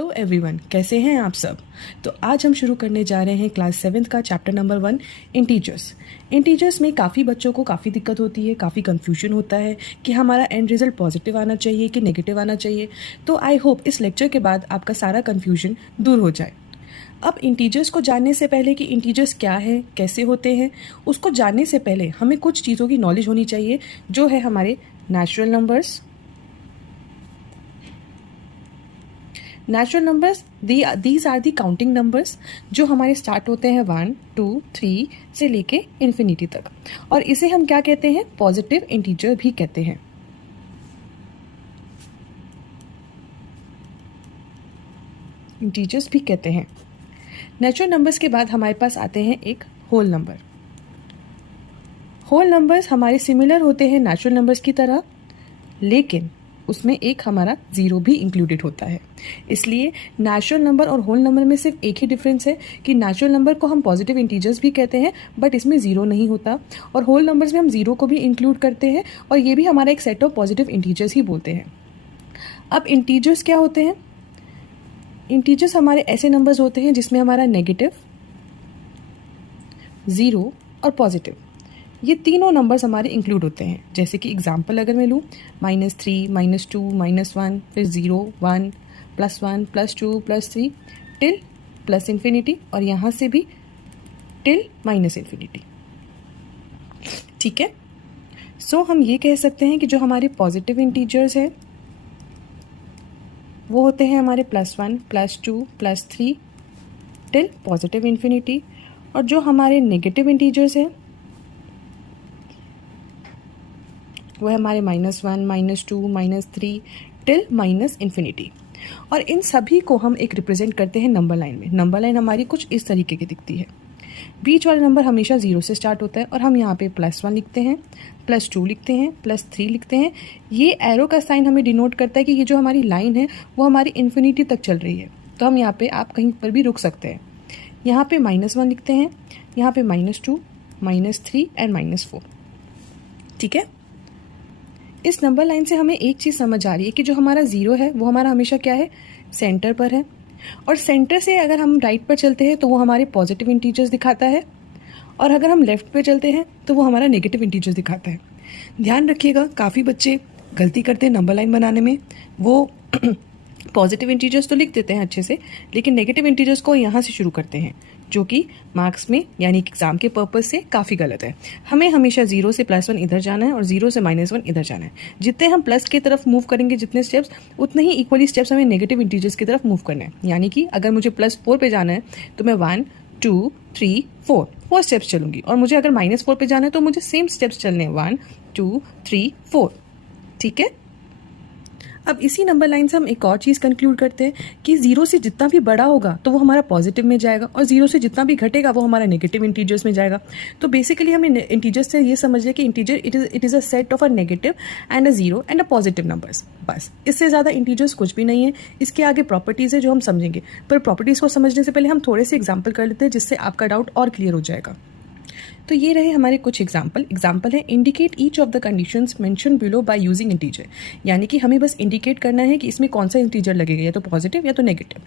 Hello everyone, कैसे हैं आप सब। तो आज हम शुरू करने जा रहे हैं क्लास 7th का चैप्टर नंबर 1 इंटीजर्स। इंटीजर्स में काफ़ी बच्चों को काफ़ी दिक्कत होती है, काफ़ी कंफ्यूजन होता है कि हमारा एंड रिजल्ट पॉजिटिव आना चाहिए कि नेगेटिव आना चाहिए। तो आई होप इस लेक्चर के बाद आपका सारा कन्फ्यूजन दूर हो जाए। अब इंटीजर्स को जानने से पहले कि इंटीजर्स क्या है, कैसे होते हैं, उसको जानने से पहले हमें कुछ चीज़ों की नॉलेज होनी चाहिए, जो है हमारे natural numbers. Natural numbers these are the counting numbers जो हमारे स्टार्ट होते हैं 1, 2, 3 से लेके इन्फिनिटी तक, और इसे हम क्या कहते हैं, पॉजिटिव इंटीजर भी कहते हैं। इंटीजर्स भी कहते हैं। नेचुरल नंबर्स के बाद हमारे पास आते हैं एक होल नंबर। होल नंबर्स हमारे सिमिलर होते हैं नेचुरल नंबर्स की तरह, लेकिन उसमें एक हमारा ज़ीरो भी इंक्लूडेड होता है। इसलिए नेचुरल नंबर और होल नंबर में सिर्फ एक ही डिफरेंस है कि नेचुरल नंबर को हम पॉजिटिव इंटीजर्स भी कहते हैं, बट इसमें ज़ीरो नहीं होता, और होल नंबर्स में हम ज़ीरो को भी इंक्लूड करते हैं, और ये भी हमारा एक सेट ऑफ पॉजिटिव इंटीजर्स ही बोलते हैं। अब इंटीजर्स क्या होते हैं? इंटीजर्स हमारे ऐसे नंबर्स होते हैं जिसमें हमारा नेगेटिव, ज़ीरो और पॉजिटिव, ये तीनों नंबर्स हमारे इंक्लूड होते हैं। जैसे कि एग्जांपल अगर मैं लूँ, -3, -2, -1, फिर 0, 1, +1, +2, +3 टिल प्लस इन्फिनिटी, और यहाँ से भी टिल माइनस इन्फिनिटी। ठीक है, सो हम ये कह सकते हैं कि जो हमारे पॉजिटिव इंटीजर्स हैं वो होते हैं हमारे +1, +2, +3 टिल पॉजिटिव इन्फिनिटी, और जो हमारे नेगेटिव इंटीजर्स हैं वो है हमारे -1, -2, -3 टिल माइनस इन्फिनिटी। और इन सभी को हम एक रिप्रेजेंट करते हैं नंबर लाइन में। नंबर लाइन हमारी कुछ इस तरीके की दिखती है। बीच वाला नंबर हमेशा 0 से स्टार्ट होता है, और हम यहाँ पे +1 लिखते हैं, +2 लिखते हैं, +3 लिखते हैं। ये एरो का साइन हमें डिनोट करता है कि ये जो हमारी लाइन है वो हमारी इन्फिनिटी तक चल रही है। तो हम यहाँ पे आप कहीं पर भी रुक सकते हैं। यहाँ पे -1 लिखते हैं, यहाँ पे -2, -3 एंड -4। ठीक है, इस नंबर लाइन से हमें एक चीज़ समझ आ रही है कि जो हमारा 0 है वो हमारा हमेशा क्या है, सेंटर पर है, और सेंटर से अगर हम राइट पर चलते हैं तो वो हमारे पॉजिटिव इंटीजर्स दिखाता है, और अगर हम लेफ्ट पर चलते हैं तो वो हमारा नेगेटिव इंटीजर्स दिखाता है। ध्यान रखिएगा, काफ़ी बच्चे गलती करते हैं नंबर लाइन बनाने में। वो पॉजिटिव इंटीजर्स तो लिख देते हैं अच्छे से, लेकिन नेगेटिव इंटीजर्स को यहाँ से शुरू करते हैं, जो कि मार्क्स में यानी एग्जाम के पर्पस से काफ़ी गलत है। हमें हमेशा 0 से +1 इधर जाना है और 0 से -1 इधर जाना है। जितने हम प्लस की तरफ मूव करेंगे, जितने स्टेप्स, उतने ही इक्वली स्टेप्स हमें नेगेटिव इंटीजर्स की तरफ मूव करना है। यानी कि अगर मुझे +4 पे जाना है तो मैं 1, 2, 3, 4 स्टेप्स चलूंगी, और मुझे अगर -4 पे जाना है तो मुझे सेम स्टेप्स चलने हैं, 1, 2, 3, 4। ठीक है, अब इसी नंबर लाइन से हम एक और चीज़ कंक्लूड करते हैं कि 0 से जितना भी बड़ा होगा तो वो हमारा पॉजिटिव में जाएगा, और 0 से जितना भी घटेगा वो हमारा नेगेटिव इंटीजर्स में जाएगा। तो बेसिकली हमें इंटीजर्स से ये समझिए कि integer it is a set of a negative and a 0 and a positive numbers. बस, इससे ज़्यादा इंटीजर्स कुछ भी नहीं है। इसके आगे प्रॉपर्टीज़ है जो हम समझेंगे, पर प्रॉपर्टीज़ को समझने से पहले हम थोड़े से एग्जाम्पल कर लेते हैं, जिससे आपका डाउट और क्लियर हो जाएगा। तो ये रहे हमारे कुछ एग्जाम्पल है। Indicate each of the conditions mention below by using integer, यानी कि हमें बस इंडिकेट करना है कि इसमें कौन सा इंटीजर लगेगा, या तो पॉजिटिव या तो नेगेटिव।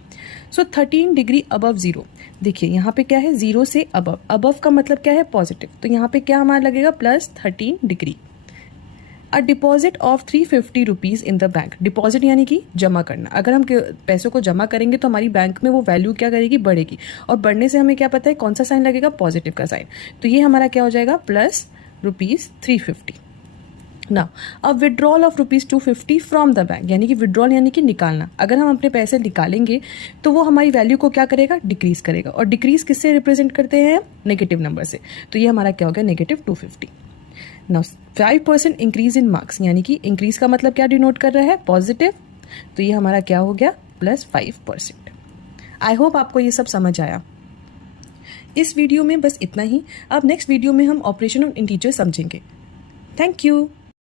सो 13 डिग्री अबव 0, देखिए यहाँ पे क्या है, 0 से अबव, अबव का मतलब क्या है, पॉजिटिव, तो यहाँ पे क्या हमारा लगेगा, +13 degree. A deposit of 350 rupees in the bank, deposit यानी कि जमा करना। अगर हम पैसों को जमा करेंगे तो हमारी बैंक में वो वैल्यू क्या करेगी, बढ़ेगी, और बढ़ने से हमें क्या पता है कौन सा साइन लगेगा, पॉजिटिव का साइन। तो ये हमारा क्या हो जाएगा, +350। ना, अब withdrawal of ₹250 from the bank, यानी कि विड्रॉल यानी कि निकालना। अगर हम अपने पैसे निकालेंगे तो वो हमारी वैल्यू को क्या करेगा, डिक्रीज करेगा, और डिक्रीज किससे रिप्रेजेंट करते हैं, नेगेटिव नंबर से। तो ये हमारा क्या हो गया, -250। नाउ 5% इंक्रीज इन मार्क्स, यानी कि इंक्रीज का मतलब क्या डिनोट कर रहा है, पॉजिटिव, तो ये हमारा क्या हो गया, +5%। आई होप आपको ये सब समझ आया। इस वीडियो में बस इतना ही। अब नेक्स्ट वीडियो में हम ऑपरेशन ऑफ इंटीजर समझेंगे। Thank you.